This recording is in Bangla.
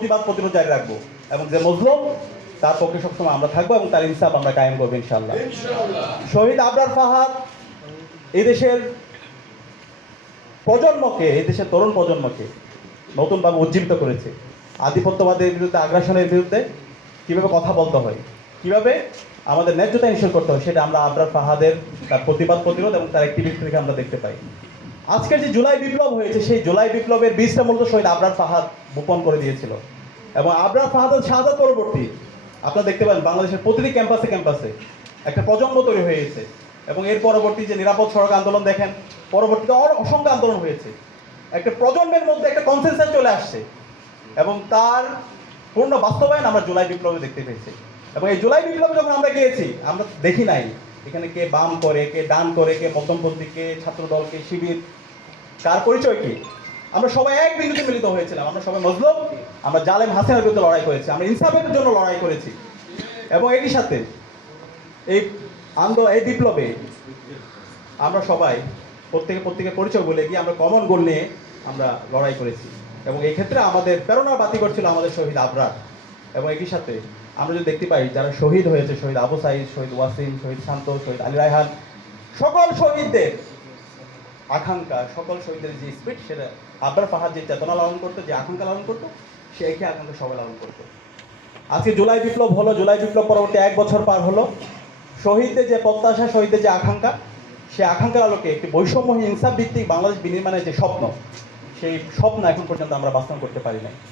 প্রতিবাদ প্রতিরোধ জারি রাখবো, এবং যে মজলুম তার পক্ষে সবসময় আমরা থাকবো এবং তার ইনসাফ আমরা কায়েম করবো ইনশাআল্লাহ। শহীদ আবরার ফাহাদ এদেশের প্রজন্মকে, এদেশের তরুণ প্রজন্মকে নতুনভাবে উজ্জীবিত করেছে। আধিপত্যবাদের বিরুদ্ধে, আগ্রাসনের বিরুদ্ধে কীভাবে কথা বলতে হয়, কীভাবে আমাদের ন্যায্যতা ইনশিওর করতে হয়, সেটা আমরা আবরার ফাহাদের তার প্রতিবাদ প্রতিরোধ এবং তার অ্যাক্টিভিটি থেকে আমরা দেখতে পাই। আজকের যে জুলাই বিপ্লব হয়েছে, সেই জুলাই বিপ্লবের বীজটা মূলত শহীদ আবরার ফাহাদ বপন করে দিয়েছিল। এবং আবরার ফাহাদের শাহাদাত পরবর্তী আপনারা দেখতে পারেন বাংলাদেশের প্রতিটি ক্যাম্পাসে ক্যাম্পাসে একটা প্রজন্ম তৈরি হয়ে গেছে। এবং এর পরবর্তী যে নিরাপদ সড়ক আন্দোলন দেখেন, পরবর্তীতে অসংখ্য আন্দোলন হয়েছে। একটা প্রজন্মের মধ্যে একটা কনসেনসাস চলে আসছে এবং তার পূর্ণ বাস্তবায়ন আমরা জুলাই বিপ্লবে দেখতে পেয়েছি। এবং এই জুলাই বিপ্লবে যখন আমরা গিয়েছি, আমরা দেখি নাই এখানে কে বাম করে, কে ডান করে, কে মধ্যমপন্থী, কে ছাত্রদল, কে শিবির, কার পরিচয় কি। আমরা সবাই এক বিন্দুতে মিলিত হয়েছিলাম। আমরা সবাই মজলুম, আমরা জালেম হাসিনার বিরুদ্ধে লড়াই করেছি, আমরা ইনসাফের জন্য লড়াই করেছি। এবং একই সাথে এই এই বিপ্লবে আমরা সবাই প্রত্যেকের পরিচয় বলে গিয়ে আমরা কমন গোল নিয়ে আমরা লড়াই করেছি। এবং এই ক্ষেত্রে আমাদের প্রেরণার বাতি করছিল আমাদের শহীদ আবরার। এবং একই সাথে আমরা যদি দেখতে পাই যারা শহীদ হয়েছে, শহীদ আবু সাইদ, শহীদ ওয়াসিম, শহীদ শান্ত, শহীদ আলী রায়হান, সকল শহীদদের আকাঙ্ক্ষা, সকল শহীদের যে স্পিরিট, সেটা আবরার ফাহাদ যে চেতনা লালন করতো, যে আকাঙ্ক্ষা লালন করতো, সে একই আকাঙ্ক্ষা সবাই লালন করতো। আজকে জুলাই বিপ্লব হলো, জুলাই বিপ্লব পরবর্তী 1 বছর পার হলো। শহীদদের যে প্রত্যাশা, শহীদদের যে আকাঙ্ক্ষা, সেই আকাঙ্ক্ষার আলোকে একটি বৈষম্যহীন ইনসাফ ভিত্তিক বাংলাদেশ বিনির্মাণের যে স্বপ্ন, সেই স্বপ্ন এখন পর্যন্ত আমরা বাস্তবায়ন করতে পারি নাই।